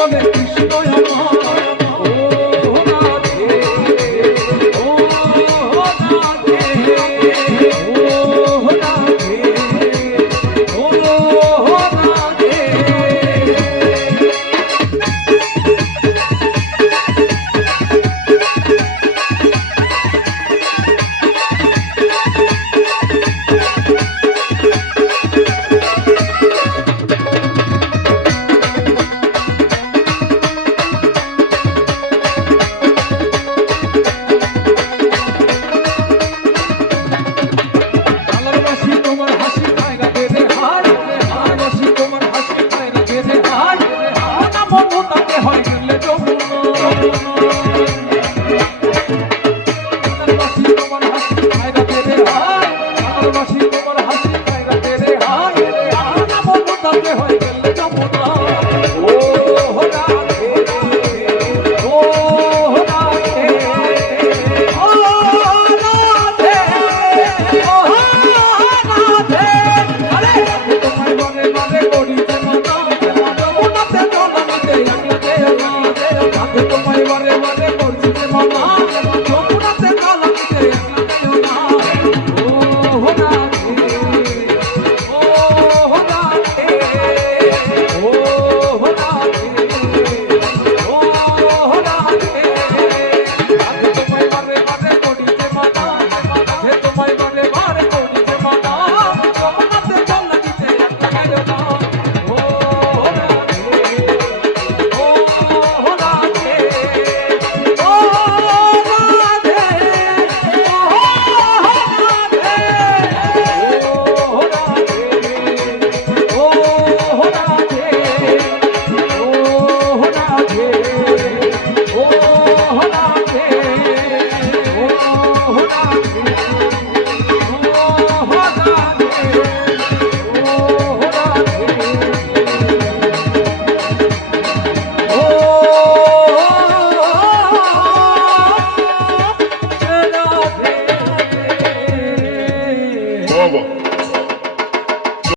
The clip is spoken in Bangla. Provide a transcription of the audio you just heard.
বলে কৃষ্ণ Oh.